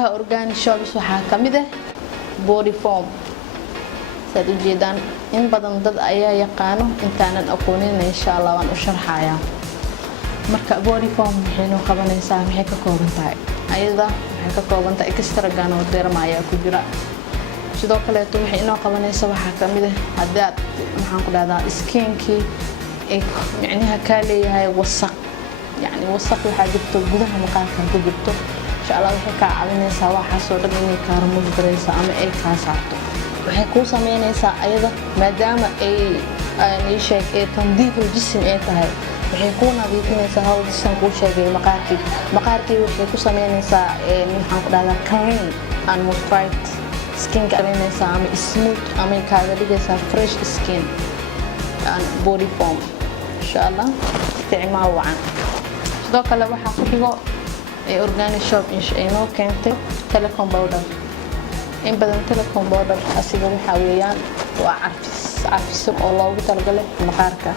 organic shops waxaa kamid ah body foam sad u jeedaan in badan dad ayaa yaqaano intaanan aqoonin insha Allah waan u sharxayaa marka body foam waxay noo qabanaysaa maxay ka kooban tahay ayada waxay ka kooban tahay extra gan oo derma ayaa ku jira sidoo kale waxay noo qabanaysaa waxaa kamid ah hadaad maxaan ku dhahdaa skin-kii ee macnaha ka leeyahay wasaq yani wasaq waxa jirto gudaha maqaarka ku jirto Allah waxay ka caawinaysaa waxa soo dhan inay ka remove gareyso ama ay ka saarto waxay ku sameynaysaa ayada maadaama ay sheeg ee tandiif jism ay tahay waxay ku nadiifinaysaa hawl jism ku sheegay maqaarkii waxay ku sameynaysaa maxaan ku dhahdaa clean and moisturized skin garanaysaa ama smooth ama kaaga dhigaysaa fresh skin and body foam insha Allah isticmaal wacan sidoo kale waxa ku xigo organic shop inoo keentay telecom powder in badan telecom powder asiga waxa weeyaan waa carfis oo loogu talagalay maqaarka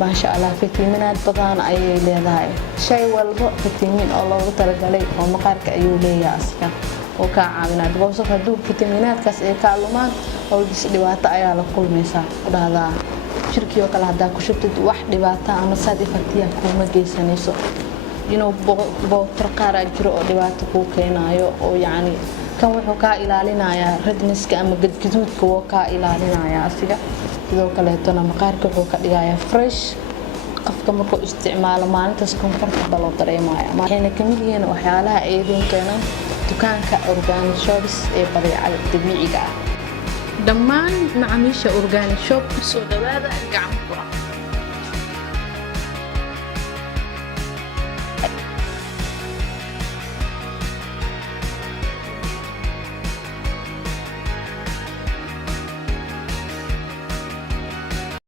maasha Allah fitamiinad badan ayay leedahay shay walba fitamiin oo loogu talagalay oo maqaarka ayuu leeyahay asiga oo ka caawinaya go'so haduu fitamiinadkaas ay ka lumaan oo dhibaato ayaa la kulmaysaa qodada jirkiyo kala hadaa ku shubtid wax dhibaato ama sadifatiya kuma geysanayso inuu booqtar qaar jiro oo dhibaato ku keenayo oo yaani kan wuxuu ka ilaalinayaa rednesska ama gadgaduudka oo ka ilaalinaya asiga sidoo kale tona maqaarka wuxuu ka dhigayaa fresh qofka markuu isticmaalo maalintaas comfortable oo dareemaya waxayna kamid yihiin waxyaalaha ay keenaan dukaanka organic shops ee badeecada dabiiciga ah dhammaan macaamiisha organic shop soo dhawaada gacmo